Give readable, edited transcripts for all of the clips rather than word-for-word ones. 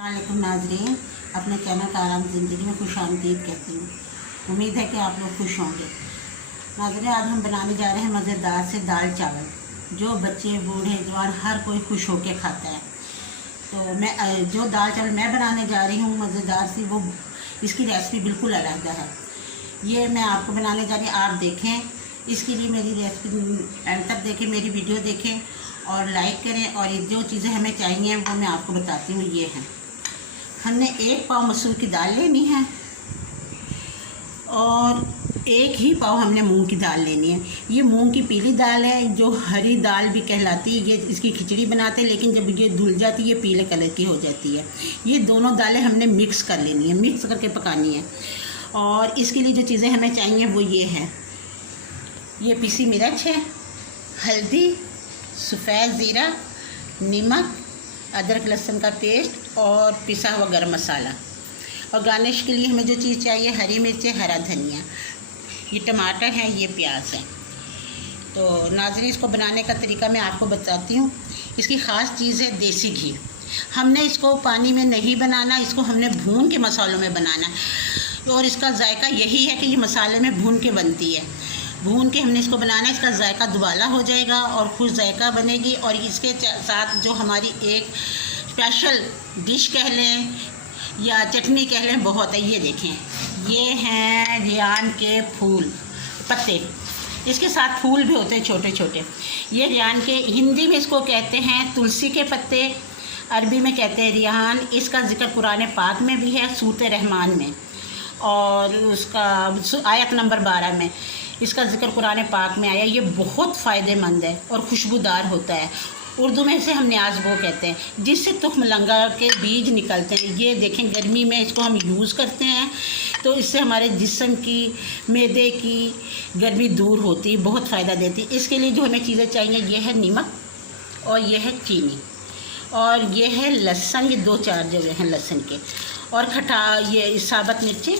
वालेकुम नाज़रीन, अपने चैनल का आराम ज़िंदगी में खुश आमदीद कहती हूँ। उम्मीद है कि आप लोग खुश होंगे। नाज़रीन, आज हम बनाने जा रहे हैं मज़ेदार से दाल चावल, जो बच्चे बूढ़े जवान हर कोई खुश होकर खाता है। तो मैं जो दाल चावल मैं बनाने जा रही हूँ मज़ेदार सी, वो इसकी रेसिपी बिल्कुल अलग है। ये मैं आपको बनाने जा रही हूँ, आप देखें। इसके लिए मेरी रेसिपी एंड तक देखें, मेरी वीडियो देखें और लाइक करें। और जो चीज़ें हमें चाहिए वो मैं आपको बताती हूँ। ये हैं, हमने 1 पाव मसूर की दाल लेनी है और 1 ही पाव हमने मूंग की दाल लेनी है। ये मूंग की पीली दाल है, जो हरी दाल भी कहलाती है। ये इसकी खिचड़ी बनाते हैं, लेकिन जब ये धुल जाती है ये पीले कलर की हो जाती है। ये दोनों दालें हमने मिक्स कर लेनी है, मिक्स करके पकानी है। और इसके लिए जो चीज़ें हमें चाहिए वो ये हैं, ये पीसी मिर्च है, हल्दी, सफ़ेद ज़ीरा, नमक, अदरक लहसुन का पेस्ट और पिसा हुआ गरम मसाला। और गार्निश के लिए हमें जो चीज़ चाहिए, हरी मिर्चें, हरा धनिया, ये टमाटर हैं, ये प्याज है। तो नाज़रीन, इसको बनाने का तरीका मैं आपको बताती हूँ। इसकी ख़ास चीज़ है देसी घी। हमने इसको पानी में नहीं बनाना, इसको हमने भून के मसालों में बनाना है। और इसका जायका यही है कि ये मसाले में भून के बनती है। भून के हमने इसको बनाना है, इसका जायका दुबाला हो जाएगा और खुश जायका बनेगी। और इसके साथ जो हमारी एक स्पेशल डिश कह लें या चटनी कह लें, बहुत है। ये देखें, ये हैं रियान के फूल पत्ते। इसके साथ फूल भी होते हैं छोटे छोटे। ये रियान के, हिंदी में इसको कहते हैं तुलसी के पत्ते, अरबी में कहते हैं रियान। इसका जिक्र कुरान पाक में भी है, सूरत रहमान में, और उसका आयत नंबर 12 में इसका जिक्र कुरान पाक में आया। ये बहुत फ़ायदेमंद है और खुशबूदार होता है। उर्दू में इसे हम न्याज़गो कहते हैं, जिससे तुख्म लंगा के बीज निकलते हैं। ये देखें, गर्मी में इसको हम यूज़ करते हैं, तो इससे हमारे जिस्म की, मैदे की गर्मी दूर होती है, बहुत फ़ायदा देती है। इसके लिए जो हमें चीज़ें चाहिए, ये है नमक और ये है चीनी और ये है लहसुन, ये 2-4 जगह हैं लहसुन के, और ये साबुत मिर्ची,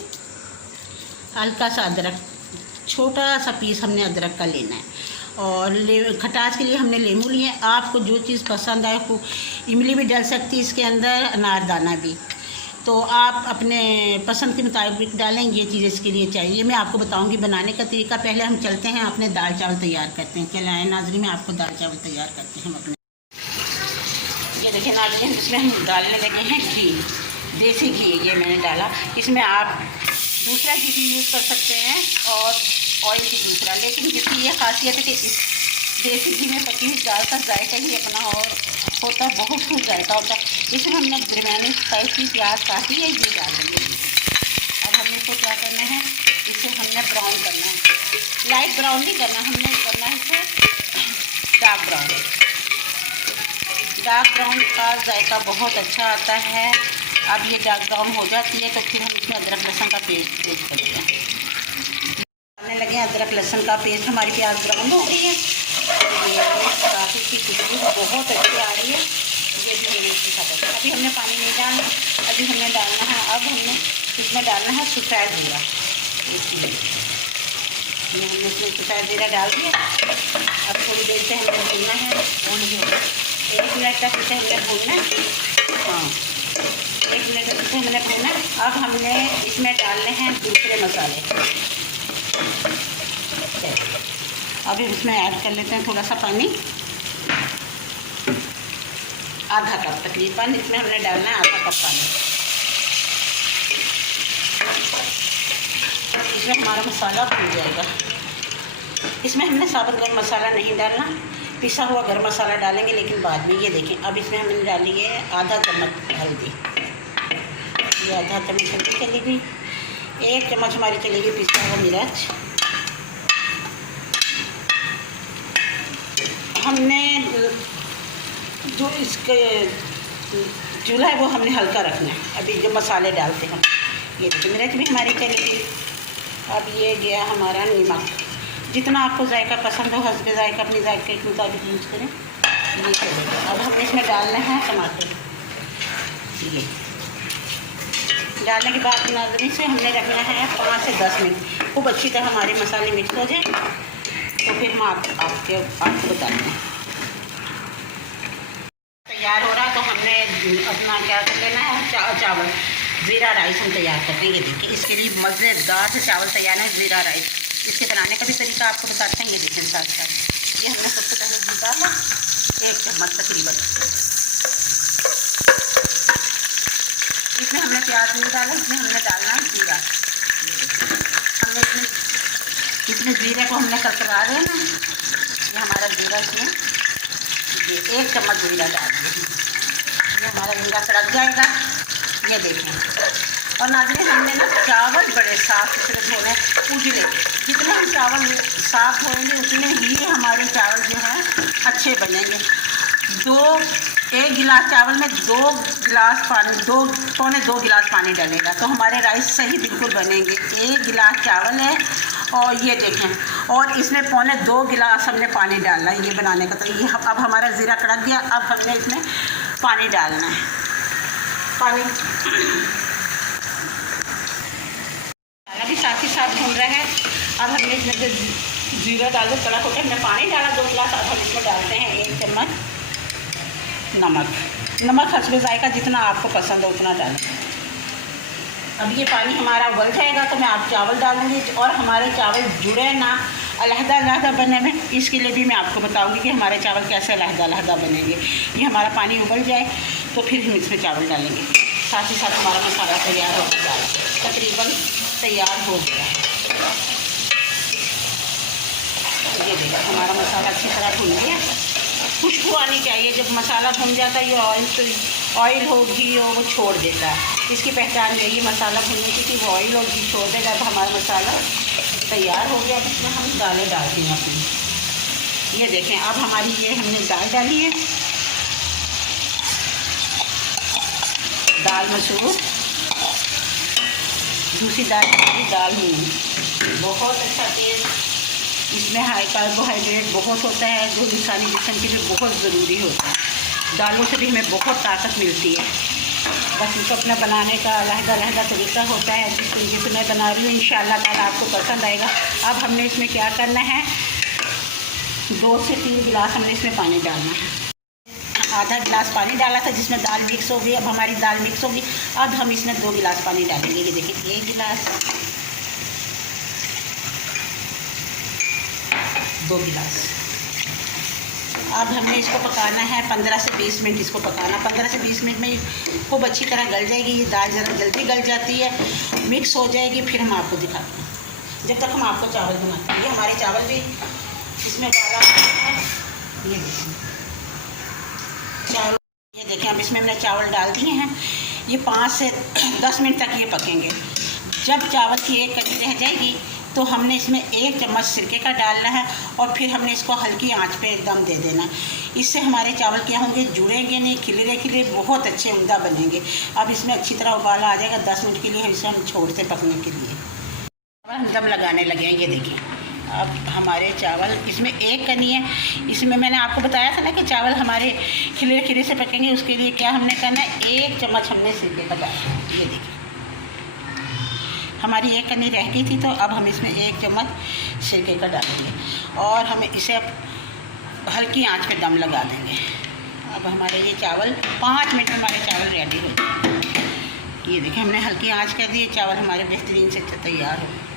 हल्का सा अदरक, छोटा सा पीस हमने अदरक का लेना है। और खटास के लिए हमने लेमू लिए। आपको जो चीज़ पसंद आए, को इमली भी डाल सकती है इसके अंदर, अनारदाना भी, तो आप अपने पसंद के मुताबिक डालें। ये चीज़ इसके लिए चाहिए, मैं आपको बताऊंगी बनाने का तरीका। पहले हम चलते हैं, अपने दाल चावल तैयार करते हैं। चले आए नाज़रीन, में आपको दाल चावल तैयार करते हैं हम अपने। ये देखिए नाज़रीन, इसमें हम डालने लगे हैं घी, देसी घी ये मैंने डाला। इसमें आप दूसरा घी भी यूज़ कर सकते हैं और ऑयल की दूसरा, लेकिन इसकी ये खासियत है कि इस देसी घी में पकी हुई दाल का जायका ही अपना और होता है, बहुत खूब जायका होता है। इसमें हमने दरमियानी साइज़ की प्याज काटी है, ये डाल देंगे। अब हमने इसको क्या करना है, इसे हमने ब्राउन करना है। लाइट ब्राउन नहीं करना, हमने करना है इसे डार्क ब्राउन। डार्क ब्राउन का जायका बहुत अच्छा आता है। अब ये डार्क ब्राउन हो जाती है तो फिर हम इसमें अदरक लहसुन का पेस्ट करते हैं। डालने लगे अदरक लहसुन का पेस्ट। हमारी प्याज ब्राउन हो गई है, ये काफ़ी की खुशबू बहुत अच्छी आ रही है। ये भी हमने इसके साथ, अभी हमने पानी नहीं डालना, अभी हमने डालना है, अब हमने इसमें डालना है सफ़ेद ज़ीरा। इसलिए ये हमने इसमें सफ़ेद ज़ीरा डाल दिया। अब थोड़ी देर से हमें भूनना है, भून गया 1 मिनट तक इसे हमने भूनना है। हाँ, 1 मिनट तक इसे हमने भूना। अब हमने इसमें डालने हैं दूसरे मसाले। अभी इसमें ऐड कर लेते हैं थोड़ा सा पानी, आधा कप तकरीबन इसमें हमने डालना है, आधा कप पानी। इसमें हमारा मसाला भून जाएगा। इसमें हमने साबुत गरम मसाला नहीं डालना, पिसा हुआ गरम मसाला डालेंगे लेकिन बाद में। ये देखें, अब इसमें हमने डाली है आधा चम्मच हल्दी, ये आधा चम्मच हल्दी चलेगी। 1 चम्मच हमारी चलेगी पिसा हुआ मिर्च। हमने जो इसके चूल्हा है वो हमने हल्का रखना है। अभी जो मसाले डालते हैं, ये देखिए मिर्च भी हमारी चलेगी। अब ये गया हमारा नमक, जितना आपको जायका पसंद हो हस्बे जायका अपने जायके के मुताबिक यूज़ करें, ये चलेगा। अब हमने इसमें डालना है टमाटर। ये डालने के बाद नाज़रीन से हमने रखना है 5 से 10 मिनट। खूब अच्छी तरह हमारे मसाले मिक्स हो जाए तो फिर हम आपको बताते हैं। तैयार हो रहा है तो तो हमने अपना क्या कर लेना है, चावल ज़ीरा राइस हम तैयार करते हैं। ये देखिए, इसके लिए मज़ेदार से चावल तैयार है, ज़ीरा राइस। इसके बनाने का भी तरीका आपको बताते हैं। ये देखें साथ साथ, ये हमने सबसे पहले घी डाला 1 चम्मच तकरीबन। इसमें हमने प्याज नहीं डाला, इसमें हमने डालना है ज़ीरा। हमने इसमें ज़ीरे को हमने करकरा देना। ये हमारा ज़ीरा, इसमें ये 1 चम्मच ज़ीरा डाल दें। ये हमारा ज़ीरा कड़क जाएगा। ये देखें। और नाज़रीन, हमने ना चावल बड़े साफ़ सुथरे धोने, उजले। जितने हम चावल साफ़ धोएंगे उतने ही हमारे चावल जो हैं अच्छे बनेंगे। 1 गिलास चावल में 2 गिलास पानी, 2 गिलास पानी डालेगा तो हमारे राइस सही बिल्कुल बनेंगे। 1 गिलास चावल है और ये देखें, और इसमें 2 गिलास हमने पानी डालना है ये बनाने का। तो ये अब हमारा ज़ीरा कड़क गया। अब हमने इसमें पानी डालना है। पानी भी साथ ही साथ भून रहा है। अब हमने इसमें ज़ीरा डाल दो, कड़क होकर हमने पानी डाला 2 गिलास। अब हम इसमें डालते हैं 1 चम्मच नमक हस्बे जायका, जितना आपको पसंद हो उतना डालें। अब ये पानी हमारा उबल जाएगा तो मैं आप चावल डालूँगी, और हमारे चावल जुड़े ना, अलहदा बनने में, इसके लिए भी मैं आपको बताऊँगी कि हमारे चावल कैसे अलहदा बनेंगे। ये हमारा पानी उबल जाए तो फिर हम इसमें चावल डालेंगे। साथ ही साथ हमारा मसाला तैयार हो गया, तकरीबन तैयार हो गया। ये देखिए, हमारा मसाला अच्छी तरह भुन गया। खुशबू आनी चाहिए। जब मसाला भुन जाता है, ये ऑयल हो, घी हो, वो छोड़ देता है। इसकी पहचान यही मसाला भुनने की, कि वो ऑयल और घी छोड़ देगा। अब हमारा मसाला तैयार हो गया। इसमें हम दालें डालते हैं अपनी। ये देखें, अब हमारी ये हमने दाल डाली है, दाल मसूर। दूसरी दाल हुई, बहुत अच्छा टेस्ट। इसमें हाई कार्बोहाइड्रेट बहुत होता है, जो इंसानी जिस्म के लिए बहुत ज़रूरी होता है। दालों से भी हमें बहुत ताकत मिलती है। बस इसको अपना बनाने का अलहदा तरीका होता है, जिस तरीके से मैं बना रही हूँ। इंशाअल्लाह ताला आपको पसंद आएगा। अब हमने इसमें क्या करना है, 2 से 3 गिलास हमने इसमें पानी डालना है। आधा गिलास पानी डाला था जिसमें दाल मिक्स हो गई। अब हमारी दाल मिक्स होगी। अब हम इसमें 2 गिलास पानी डालेंगे। ये देखिए, 1 गिलास, 2 गिलास। अब हमने इसको पकाना है 15 से 20 मिनट। इसको पकाना 15 से 20 मिनट में खूब अच्छी तरह गल जाएगी। ये दाल ज़रा जल्दी गल जाती है, मिक्स हो जाएगी। फिर हम आपको दिखाते हैं। जब तक हम आपको चावल बनाते हैं, ये हमारे चावल भी इसमें डाला है। ये देखिए चावल, ये देखें, अब इसमें हमने चावल डाल दिए हैं। ये 5 से 10 मिनट तक ये पकेंगे। जब चावल की एक कली रह जाएगी तो हमने इसमें 1 चम्मच सिरके का डालना है, और फिर हमने इसको हल्की आंच पे दम दे देना। इससे हमारे चावल क्या होंगे, जुड़ेंगे नहीं, खिले बहुत अच्छे उम्दा बनेंगे। अब इसमें अच्छी तरह उबाला आ जाएगा। 10 मिनट के लिए इसे हम छोड़ते पकने के लिए। हम दम लगाने लगे हैं। ये देखिए, अब हमारे चावल, इसमें 1 कनी है। इसमें मैंने आपको बताया था ना कि चावल हमारे खिले से पकेंगे। उसके लिए क्या हमने करना है, 1 चम्मच हमने सिरके का डाला। ये देखिए, हमारी 1 कनी रह गई थी, तो अब हम इसमें 1 चम्मच सिरके का डालेंगे, और हमें इसे अब हल्की आंच पे दम लगा देंगे। अब हमारे ये चावल 5 मिनट में हमारे चावल रेडी हो जाए। ये देखिए, हमने हल्की आंच कर दी, चावल हमारे बेहतरीन से तैयार हो गए।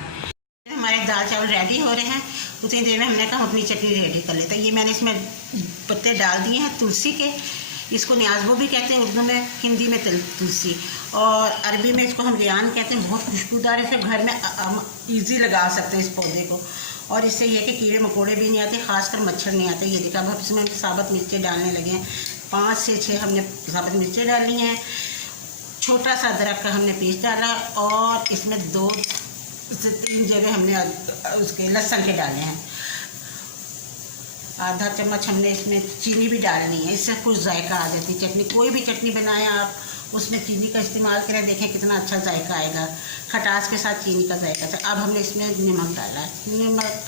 हमारे दाल चावल रेडी हो रहे हैं। उतनी देर में हमने कहा अपनी चटनी रेडी कर लेते हैं। ये मैंने इसमें पत्ते डाल दिए हैं तुलसी के। इसको न्याज़बो भी कहते हैं उर्दू में, हिंदी में तुलसी, और अरबी में इसको हम रियान कहते हैं। बहुत खुशबूदार है, सिर्फ घर में हम ईजी लगा सकते हैं इस पौधे को, और इससे ये कि कीड़े मकोड़े भी नहीं आते, ख़ासकर मच्छर नहीं आते। ये देखा, अब इसमें साबुत मिर्चें डालने लगे हैं। 5 से 6 हमने साबुत मिर्चें डाली हैं। छोटा सा अदरक का हमने पीस डाला, और इसमें 2 से 3 जगह हमने उसके लहसुन के डाले हैं। आधा चम्मच हमने इसमें चीनी भी डालनी है, इससे कुछ जायका आ जाती है चटनी। कोई भी चटनी बनाएं आप, उसमें चीनी का इस्तेमाल करें, देखें कितना अच्छा जायका आएगा, खटास के साथ चीनी का जायका। तो अब हमने इसमें नमक डाला है। नमक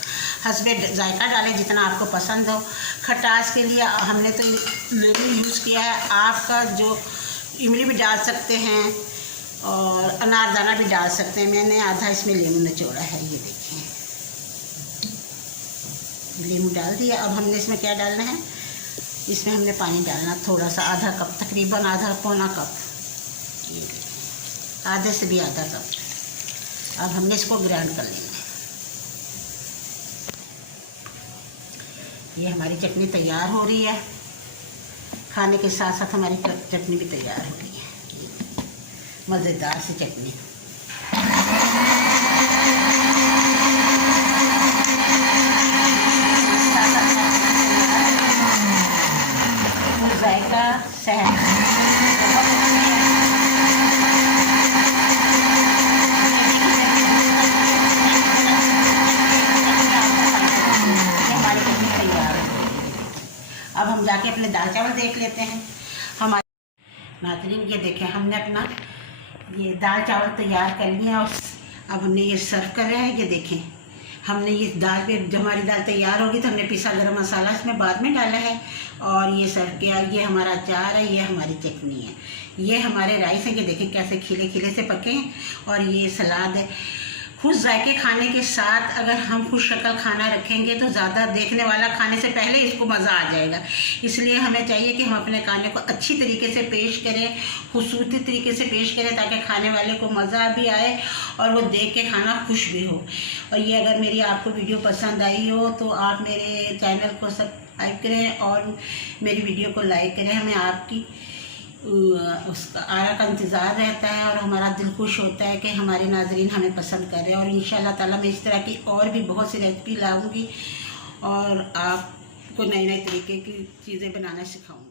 हस्बे जायका डालें जितना आपको पसंद हो। खटास के लिए हमने तो लेमन यूज़ किया है। आपका जो इमली भी डाल सकते हैं और अनारदाना भी डाल सकते हैं। मैंने आधा इसमें लेमन निचोड़ा है। ये देखिए, लेमन डाल दिया। अब हमने इसमें क्या डालना है, इसमें हमने पानी डालना थोड़ा सा, आधा कप, तकरीबन आधा पौना कप, आधे से भी आधा कप। अब हमने इसको ग्राइंड कर लेना है। ये हमारी चटनी तैयार हो रही है, खाने के साथ साथ हमारी चटनी भी तैयार हो रही है, मज़ेदार सी चटनी। जायका सहज हमारी चटनी तैयार है। अब हम जाके अपने दाल चावल देख लेते हैं। हमारे नाज़रीन ये देखें, हमने अपना ये दाल चावल तैयार कर लिए और अब हमने ये सर्व कर रहे हैं। ये देखें, हमने ये दाल पे, जब हमारी दाल तैयार होगी तो हमने पिसा गरम मसाला इसमें बाद में डाला है और ये सर्व किया। ये हमारा अचार है, ये हमारी चटनी है, ये हमारे राइस है। ये देखें कैसे खिले खिले से पके हैं और ये सलाद है। खुश जायके खाने के साथ अगर हम खुश शक्ल खाना रखेंगे तो ज़्यादा देखने वाला खाने से पहले इसको मज़ा आ जाएगा। इसलिए हमें चाहिए कि हम अपने खाने को अच्छी तरीके से पेश करें, खूबसूरती तरीके से पेश करें, ताकि खाने वाले को मज़ा भी आए और वो देख के खाना खुश भी हो। और ये अगर मेरी आपको वीडियो पसंद आई हो तो आप मेरे चैनल को सब्सक्राइब करें और मेरी वीडियो को लाइक करें। हमें आपकी उसका आरा का इंतज़ार रहता है और हमारा दिल खुश होता है कि हमारे नाज़रीन हमें पसंद कर रहे हैं। और इंशाल्लाह ताला मैं इस तरह की और भी बहुत सी रेसिपी लाऊंगी और आपको नए नए तरीके की चीज़ें बनाना सिखाऊंगी।